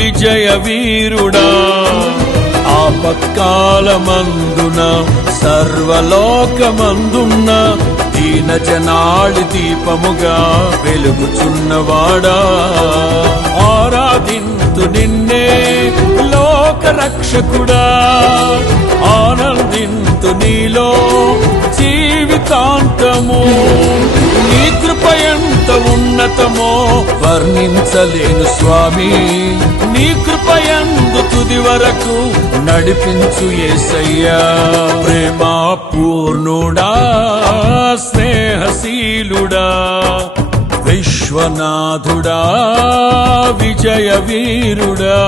విజయ వీరుడా ఆపత్కాలమందున సర్వలోకమందున్న దీన జనాళి దీపముగా వెలుగుచున్నవాడా ఆరాధింతు నిన్నే లోక రక్షకుడా ఆనందింతు నీలో జీవితాంతము నీ కృప ఎంత ఉన్నతమో వర్ణించలేను స్వామి నీ కృప యందు తుది వరకు నడిపించు యేసయ్యా ప్రేమా పూర్ణుడా స్నేహశీలుడా విశ్వనాథుడా విజయ వీరుడా